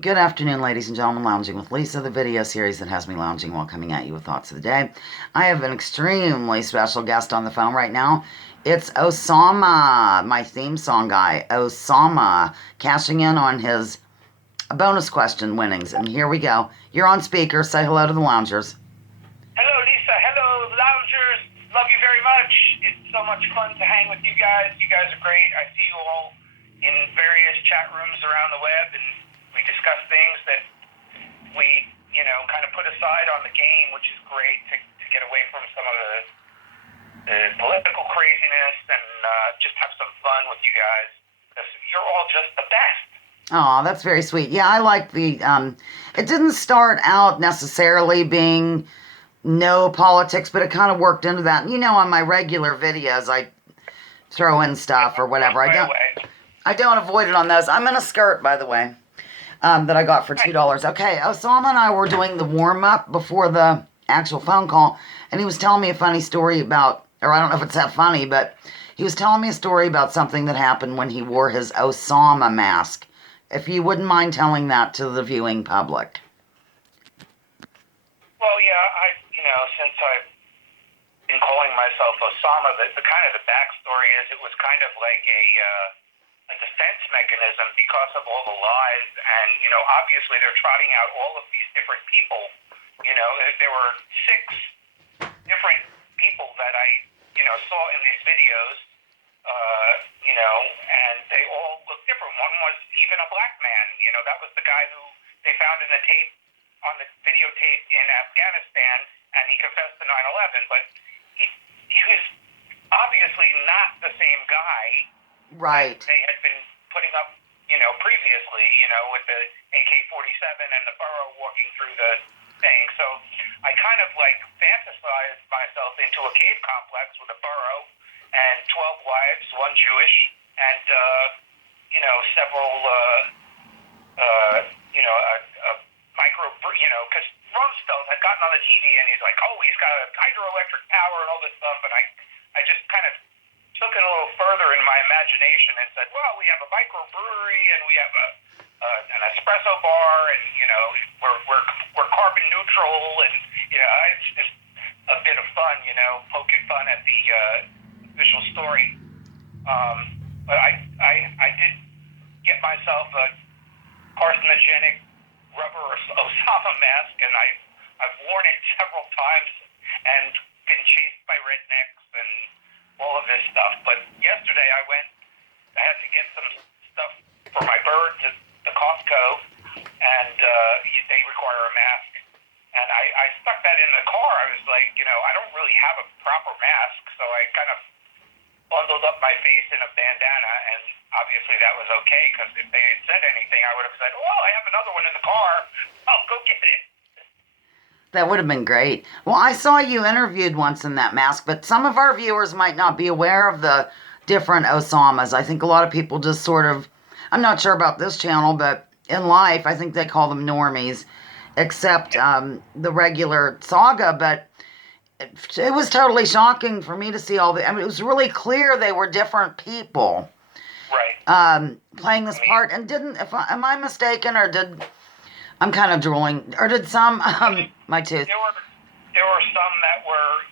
Good afternoon, ladies and gentlemen. Lounging with Lisa, the video series that has me lounging while coming at you with thoughts of the day. I have an extremely special guest on the phone right now. It's Osama, my theme song guy. Osama, cashing in on his bonus question winnings. And here we go. You're on speaker. Say hello to the loungers. Hello, Lisa. Hello, loungers. Love you very much. It's so much fun to hang with you guys. You guys are great. I see you all in various chat rooms around the web, and we discuss things that we, kind of put aside on the game, which is great to get away from some of the political craziness and just have some fun with you guys. Because you're all just the best. Oh, that's very sweet. Yeah, I like the, it didn't start out necessarily being no politics, but it kind of worked into that. And on my regular videos, I throw in stuff or whatever. I don't avoid it on those. I'm in a skirt, by the way, that I got for $2. Okay, Osama and I were doing the warm-up before the actual phone call, and he was telling me a funny story about, or I don't know if it's that funny, but he was telling me a story about something that happened when he wore his Osama mask. If you wouldn't mind telling that to the viewing public. Well, yeah, since I've been calling myself Osama, the kind of the backstory is it was kind of like a defense mechanism because of all the lies, and obviously they're trotting out all of these different people. There were 6 different people that I saw in these videos, and they all look different. One was even a black man. That was the guy who they found in the tape on the videotape in Afghanistan, and he confessed to 9/11. But he was obviously not the same guy. Right. They had been putting up, previously, with the AK-47 and the burro walking through the thing. So I kind of fantasized myself into a cave complex with a burro and 12 wives, one Jewish, and several micro, because Rumsfeld had gotten on the TV and he's like, oh, he's got a hydroelectric power and all this stuff, and I just kind of took it a little further in my imagination and said, well, we have a microbrewery and we have an espresso bar, and we're carbon neutral, and it's just a bit of fun, poking fun at the official story. But I did get myself a carcinogenic rubber Osama mask, and I've worn it several times and been chased by rednecks and all of this stuff. But yesterday I had to get some stuff for my birds at the Costco, and they require a mask. And I stuck that in the car. I was like, I don't really have a proper mask, so I kind of bundled up my face in a bandana, and obviously that was okay, because if they had said anything, I would have said, well, I have another one in the car. I'll go get it. That would have been great. Well, I saw you interviewed once in that mask, but some of our viewers might not be aware of the different Osamas. I think a lot of people just sort of, I'm not sure about this channel, but in life, I think they call them normies, except the regular saga. But it was totally shocking for me to see all the, it was really clear they were different people. Right. Playing this part. And am I mistaken, or I'm kind of drooling, or did some, my tooth. There were some that were,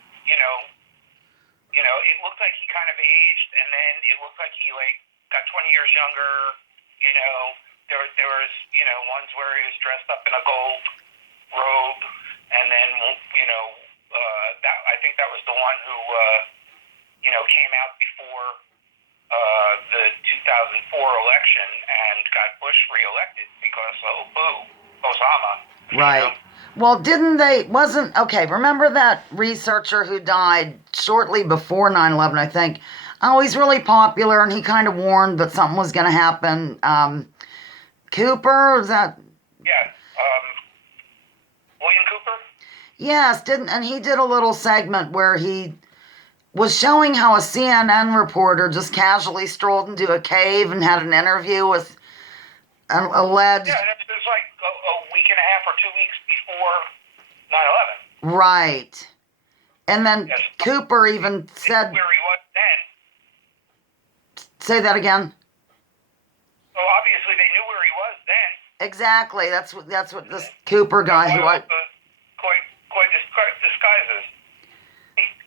it looked like he kind of aged, and then it looked like he got 20 years younger. There was ones where he was dressed up in a gold robe, and then that I think that was the one who came out before the 2004 election and got Bush reelected because Osama. Right. Well, remember that researcher who died shortly before 9/11, I think? Oh, he's really popular, and he kind of warned that something was going to happen. Cooper, is that? Yeah. William Cooper? Yes, and he did a little segment where he was showing how a CNN reporter just casually strolled into a cave and had an interview with an alleged... Yeah, it was like a week and a half or 2 weeks before 9/11. Right. And then yes. Cooper even said... Where he was then. Say that again. So obviously they knew where he was then. Exactly. That's what this Cooper guy Quite who I. also quite disguises.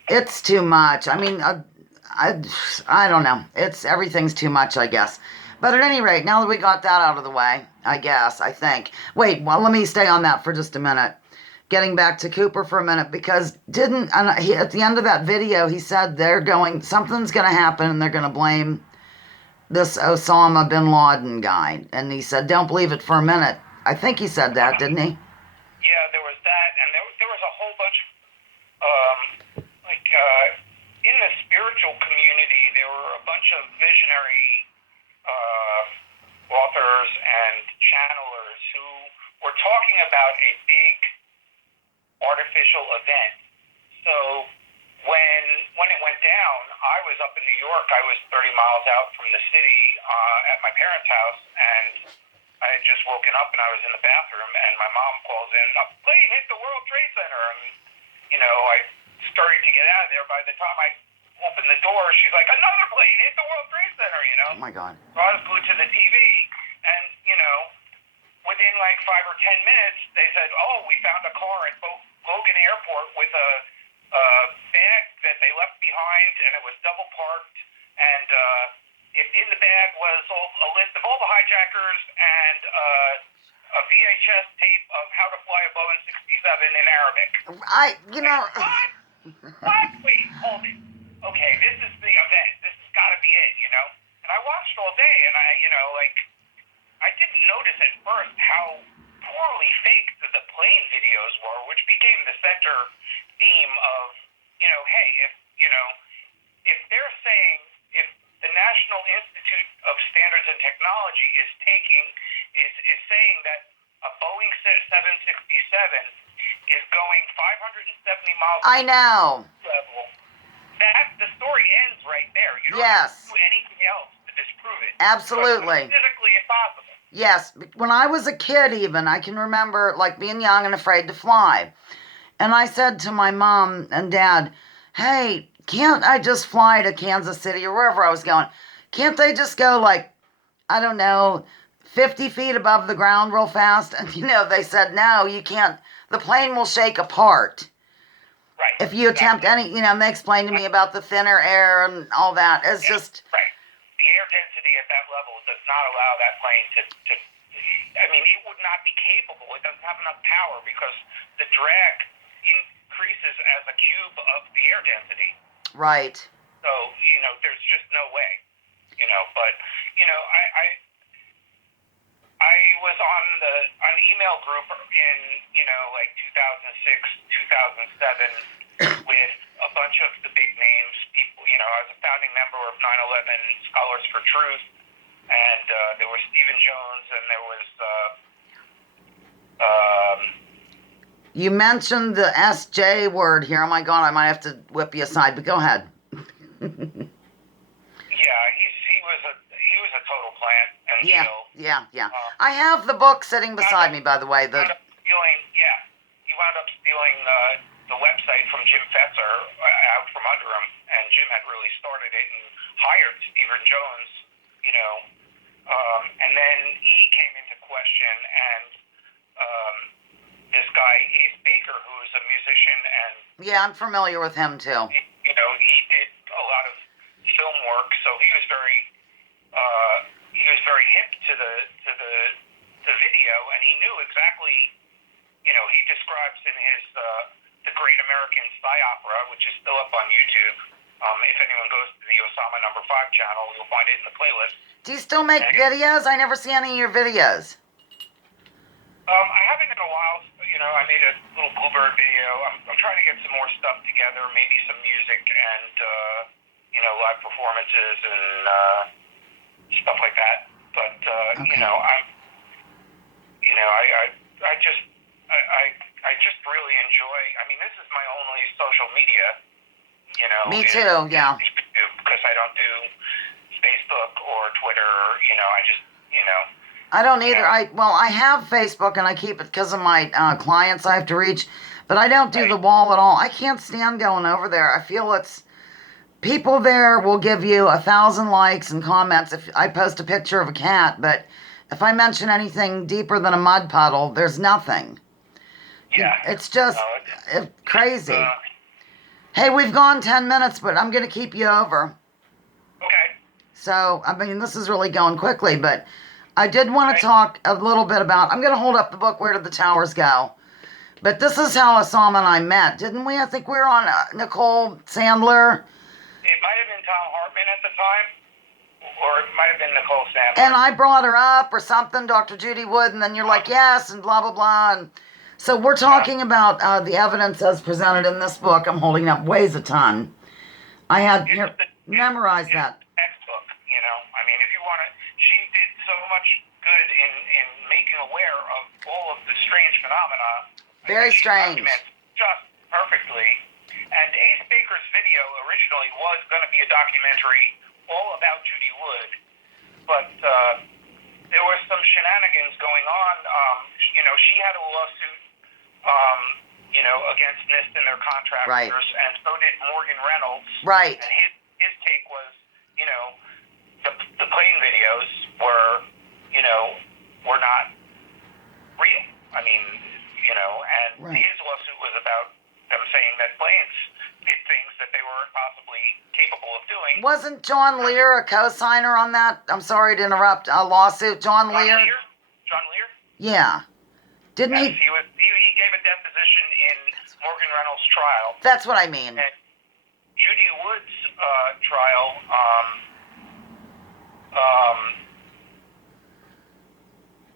It's too much. I mean, I don't know. It's everything's too much, I guess. But at any rate, now that we got that out of the way, I think. Wait, well, let me stay on that for just a minute. Getting back to Cooper for a minute, because didn't and he, at the end of that video he said something's going to happen and they're going to blame this Osama bin Laden guy, and he said don't believe it for a minute. I think he said that, didn't he? Yeah, there was that, and there was a whole bunch of um, like in the spiritual community, there were a bunch of visionary uh, authors and channelers who were talking about a big artificial event. So when it went down, I was up in New York. I was 30 miles out from the city at my parents' house, and I had just woken up and I was in the bathroom, and my mom calls in, "A plane hit the World Trade Center," and I started to get out of there. By the time I opened the door, she's like, "Another plane hit the World Trade Center," Oh my God. So I was glued to the TV, and within like 5 or 10 minutes, they said, "Oh, we found a car at Logan Airport with a bag that they left behind, and it was double parked, and in the bag was a list of all the hijackers and a VHS tape of how to fly a Boeing 67 in Arabic." What? What? Wait, hold it. Okay, this is the event. This has got to be it. And I watched all day, and I didn't notice at first how poorly faked the plane videos were, which became the center theme of, hey, if they're saying, if the National Institute of Standards and Technology is saying that a Boeing 767 is going 570 miles I know. level, that the story ends right there. You don't have to do anything else to disprove it. Absolutely. It's physically impossible. Yes, when I was a kid, even I can remember like being young and afraid to fly, and I said to my mom and dad, "Hey, can't I just fly to Kansas City or wherever I was going? Can't they just go like, I don't know, 50 feet above the ground real fast?" And they said, "No, you can't. The plane will shake apart Right. if you attempt any." And they explained to me about the thinner air and all that. It's just right. The air density at that level does not allow that plane to it would not be capable. It doesn't have enough power because the drag increases as a cube of the air density. right. So, there's just no way. But, I was on the email group in, 2006, 2007 with a bunch of the big names, people, I was a founding member of 9/11 Scholars for Truth, and there was Stephen Jones, and there was You mentioned the SJ word here. Oh my God, I might have to whip you aside, but go ahead. yeah, he was a total plant and deal. Yeah. I have the book sitting beside me, by the way. He wound up stealing the website from Jim Fetzer out from under him, and Jim had really started it and hired Stephen Jones, and then he came into question, and this guy Ace Baker, who's a musician, and yeah, I'm familiar with him too. he did a lot of film work, so he was very hip to the video, and he knew exactly. He describes in his the Great American Spy Opera, which is still up on YouTube. If anyone goes to the Osama #5 channel, you'll find it in the playlist. Do you still make videos? I never see any of your videos. I haven't in a while. I made a little Bluebird video. I'm trying to get some more stuff together, maybe some music and live performances and stuff like that. But Okay. I just really enjoy. This is my only social media. Me too. Yeah. Because I don't do Facebook or Twitter. I don't either. I have Facebook and I keep it because of my clients I have to reach, but I don't do the wall at all. I can't stand going over there. I feel people there will give you 1,000 likes and comments if I post a picture of a cat, but If I mention anything deeper than a mud puddle, there's nothing. Yeah. It's just No, crazy. Hey, we've gone 10 minutes, but I'm going to keep you over. okay. So, I mean, this is really going quickly, but I did want to talk a little bit about, I'm going to hold up the book, Where Did the Towers Go? But this is how Osama and I met, didn't we? I think we were on Nicole Sandler. It might have been Tom Hartman at the time, or it might have been Nicole Sandler. And I brought her up or something, Dr. Judy Wood, and then you're like, yes, and blah, blah, blah. And so we're talking about the evidence as presented in this book. I'm holding up, weighs a ton. I had memorized that. Textbook, you know. I mean, if you want to, she did so much good in making aware of all of the strange phenomena. Very strange. Just perfectly. And Ace Baker's video originally was going to be a documentary all about Judy Wood, but there was some shenanigans going on. You know, she had a lawsuit, you know, against NIST and their contractors, right. And so did Morgan Reynolds. Right. And his take was, you know, the plane videos were not real. I mean, you know, and right. His lawsuit was about them saying that planes did things that they weren't possibly capable of doing. Wasn't John Lear a co-signer on that? I'm sorry to interrupt. A lawsuit, John Lear? John Lear? Yeah. Didn't yes, he? He gave a deposition in Morgan Reynolds' trial. That's what I mean. And Judy Wood's trial,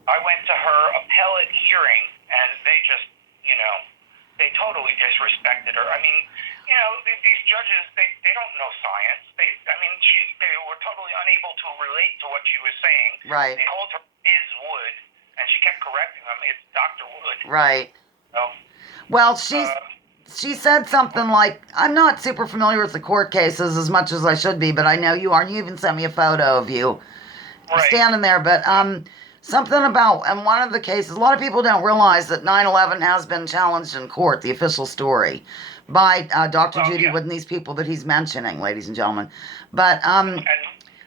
I went to her appellate hearing, and they just, you know, they totally disrespected her. I mean, you know, these judges, they don't know science. They were totally unable to relate to what she was saying. Right. They called her Ms. Wood, and she kept correcting them. It's Dr. Wood. Right. So, well, she said something like, I'm not super familiar with the court cases as much as I should be, but I know you are. And you even sent me a photo of you standing there. But something about, and one of the cases, a lot of people don't realize that 9/11 has been challenged in court, the official story, by Dr. Judy Wood and these people that he's mentioning, ladies and gentlemen. But and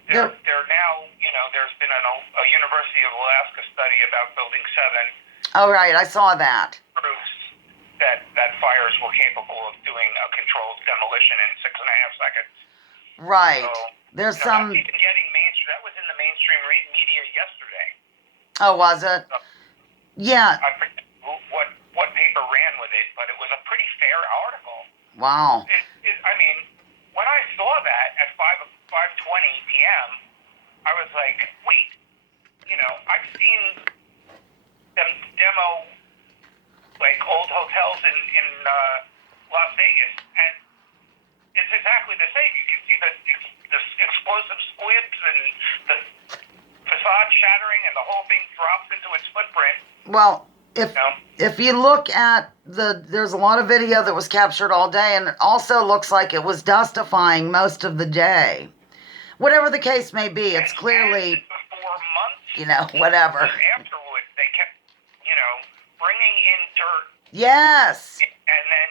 they're now, you know, there's been a University of Alaska study about Building 7. Oh, right, I saw that. Proves that fires were capable of doing a controlled demolition in 6.5 seconds. Right. So, there's some. That's even getting mainstream. That was in the mainstream media yesterday. Oh, was it? So, yeah. I forget what paper ran with it, but it was a pretty fair article. Wow. I mean, when I saw that at 5:20 p.m., I was like, wait, you know, I've seen them demo like old hotels in Las Vegas, and it's exactly the same. You can see the explosive squibs and the facade shattering, and the whole thing drops into its footprint. Well, if you look at there's a lot of video that was captured all day, and it also looks like it was dustifying most of the day. Whatever the case may be, it's clearly, for months, you know, whatever. Afterwards, they kept, you know, bringing in dirt. Yes. And then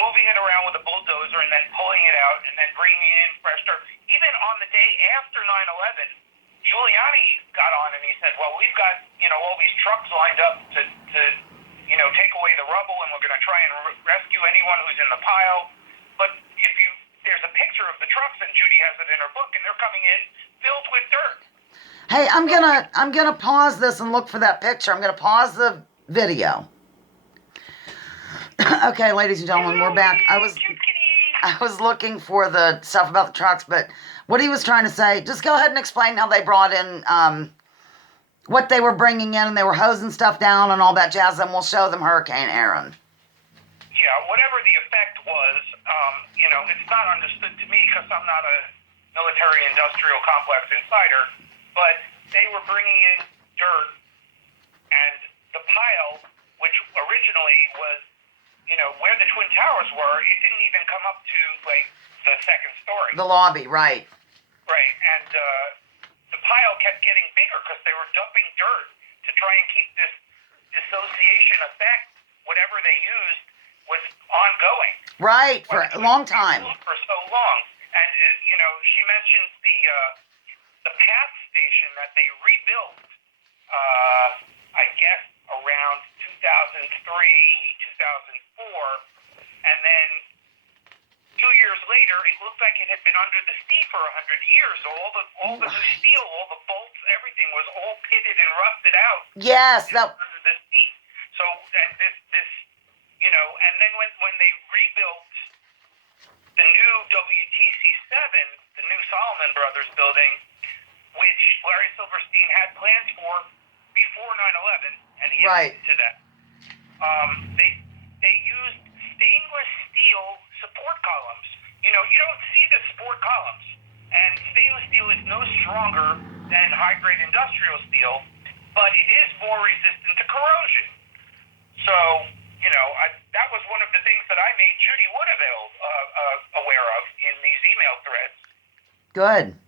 moving it around with a bulldozer, and then pulling it out, and then bringing in fresh dirt. Even on the day after 9/11, Giuliani got on and he said, well, we've got, you know, all these trucks lined up to you know, take away the rubble, and we're going to try and rescue anyone who's in the pile. But there's a picture of the trucks, and Judy has it in her book, and they're coming in filled with dirt. Hey, I'm gonna pause this and look for that picture. I'm gonna pause the video. Okay, ladies and gentlemen, we're back. I was looking for the stuff about the trucks, but what he was trying to say, just go ahead and explain how they brought in what they were bringing in, and they were hosing stuff down and all that jazz, and we'll show them Hurricane Aaron. Yeah, whatever the effect was, you know, it's not understood to me because I'm not a military-industrial complex insider, but they were bringing in dirt, and the pile, which originally was, you know, where the Twin Towers were, it didn't even come up to, like, the second story. The lobby, right. Right, and the pile kept getting bigger because they were dumping dirt to try and keep this dissociation effect, whatever they used, was ongoing. Right, for a long time. For so long. And, you know, she mentions the path station that they rebuilt, I guess around 2003, 2004, and then 2 years later, it looked like it had been under the sea for 100 years. So all the new steel, all the bolts, everything was all pitted and rusted out. Yes, that. Under the sea. So and this, and then when they rebuilt the new WTC7, the new Solomon Brothers building, which Larry Silverstein had plans for before 9/11, and he Right. admitted to that. They used stainless steel support columns. You don't see the support columns, and stainless steel is no stronger than high-grade industrial steel, but it is more resistant to corrosion. So, that was one of the things that I made Judy Wood aware of in these email threads. Good.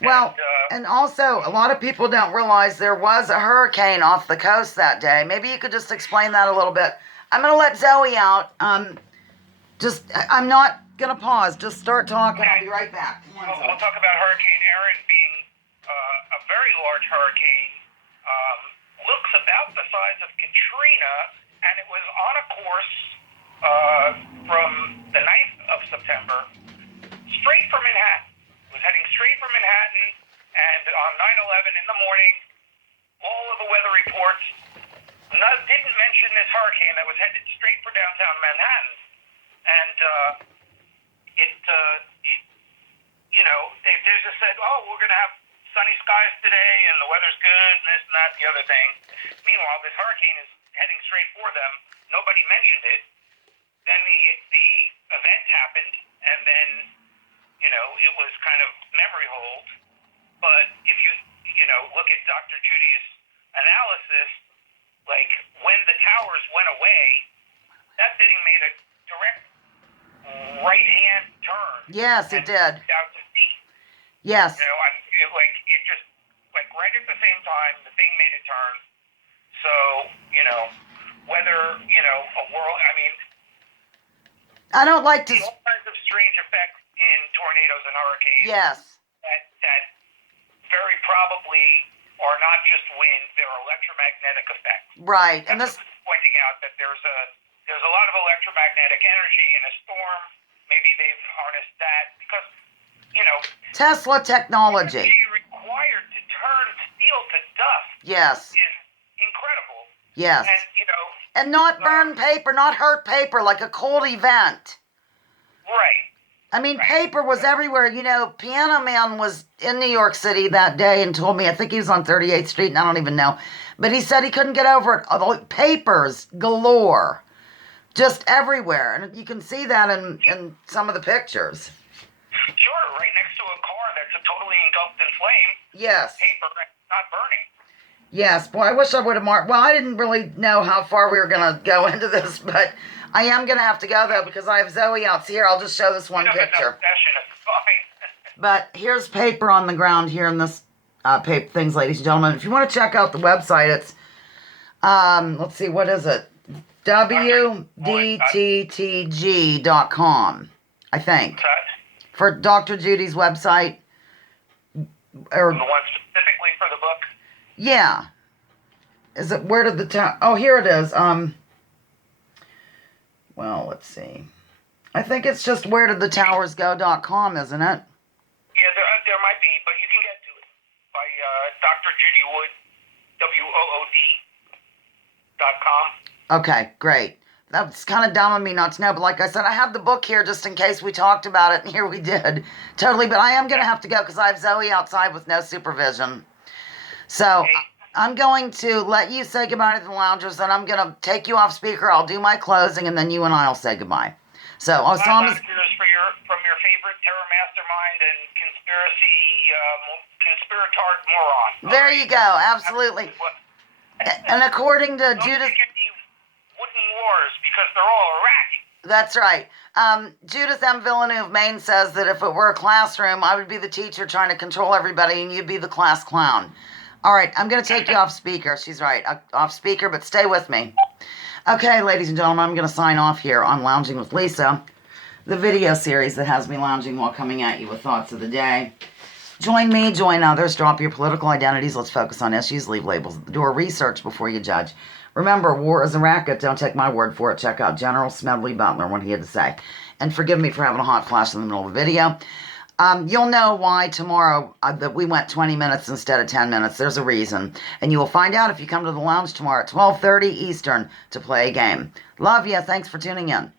Well, and also, a lot of people don't realize there was a hurricane off the coast that day. Maybe you could just explain that a little bit. I'm going to let Zoe out. I'm not going to pause. Just start talking. Okay. I'll be right back. We'll talk about Hurricane Erin being a very large hurricane. Looks about the size of Katrina, and it was on a course from the 9th of September straight for Manhattan. It was heading straight for Manhattan, and on 9/11 in the morning, all of the weather reports didn't mention this hurricane that was headed straight for downtown Manhattan. And they just said, oh, we're going to have sunny skies today, and the weather's good, and this and that, and the other thing. Meanwhile, this hurricane is heading straight for them. Nobody mentioned it. Then the event happened, and then, it was kind of memory hold. But if you look at Dr. Judy's analysis, like when the towers went away, that thing made a direct right-hand turn. Yes, it did. Out to sea. Yes. It just right at the same time, the thing made a turn. So, whether, a world, I don't like to. all kinds of strange effects in tornadoes and hurricanes. Yes. That very probably are not just wind, they're electromagnetic effects. Right. And That's this. pointing out that there's a lot of electromagnetic energy in a storm. Maybe they've harnessed that because, Tesla technology. the energy required to turn steel to dust Yes. is incredible. Yes. And, And not burn paper, not hurt paper, like a cold event. right. I mean, paper was everywhere. Piano Man was in New York City that day and told me, I think he was on 38th Street, and I don't even know. But he said he couldn't get over it. Papers galore. Just everywhere. And you can see that in some of the pictures. Sure, right next to a car that's totally engulfed in flame. Yes. Paper, not burning. Yes. Boy, I wish I would have marked. Well, I didn't really know how far we were going to go into this, but I am going to have to go, though, because I have Zoe out here. I'll just show this one picture. Session, it's fine. But here's paper on the ground here in this paper things, ladies and gentlemen. If you want to check out the website, it's, let's see, what is it? WDTTG.com, I think. For Dr. Judy's website. Or The one specifically for the book? Yeah. Is it, where did the town, oh, here it is. Well, let's see. I think it's just wheredidthetowersgo.com, isn't it? Yeah, there might be, but you can get to it by Dr. Judy Wood, WOOD.com. Okay, great. That's kind of dumb of me not to know, but like I said, I have the book here just in case we talked about it, and here we did. Totally, but I am going to have to go because I have Zoe outside with no supervision. So I'm going to let you say goodbye to the loungers, and I'm going to take you off speaker. I'll do my closing, and then you and I will say goodbye. So, Osama's... From your favorite terror mastermind and conspiratard moron. There you go, absolutely. And according to Judith... Don't get any wooden wars because they're all Iraqi. That's right. Judith M. Villeneuve Maine says that if it were a classroom, I would be the teacher trying to control everybody, and you'd be the class clown. All right, I'm going to take you off speaker. She's right, off speaker, but stay with me. Okay, ladies and gentlemen, I'm going to sign off here on Lounging with Lisa, the video series that has me lounging while coming at you with thoughts of the day. Join me, join others, drop your political identities. Let's focus on issues, leave labels at the door, research before you judge. Remember, war is a racket. Don't take my word for it. Check out General Smedley Butler, what he had to say. And forgive me for having a hot flash in the middle of the video. You'll know why tomorrow that we went 20 minutes instead of 10 minutes. There's a reason. And you will find out if you come to the lounge tomorrow at 12:30 Eastern to play a game. Love you. Thanks for tuning in.